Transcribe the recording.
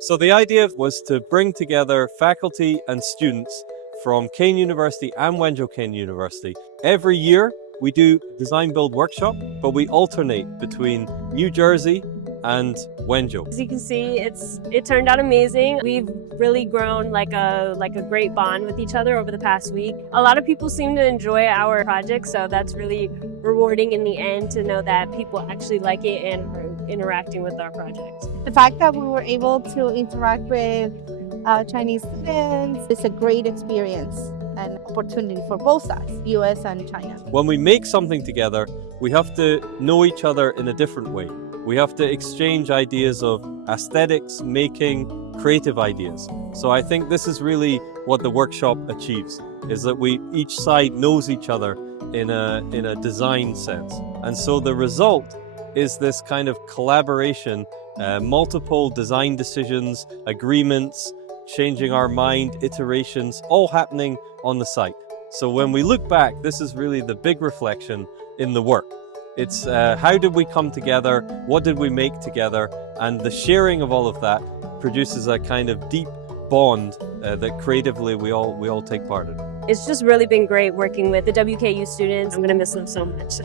So the idea was to bring together faculty and students from Kean University and Wenzhou-Kean University. Every year we do design build workshop, but we alternate between New Jersey and Wenzhou. As you can see, it turned out amazing. We've really grown like a great bond with each other over the past week. A lot of people seem to enjoy our project, so that's really rewarding in the end to know that people actually like it and are interacting with our project. The fact that we were able to interact with Chinese students is a great experience and opportunity for both sides, US and China. When we make something together, we have to know each other in a different way. We have to exchange ideas of aesthetics, making, creative ideas. So I think this is really what the workshop achieves, is that each side knows each other in a design sense. And so the result is this kind of collaboration, multiple design decisions, agreements, changing our mind, iterations, all happening on the site. So when we look back, this is really the big reflection in the work. It's how did we come together, what did we make together, and the sharing of all of that produces a kind of deep bond that creatively we all take part in. It's just really been great working with the WKU students. I'm going to miss them so much.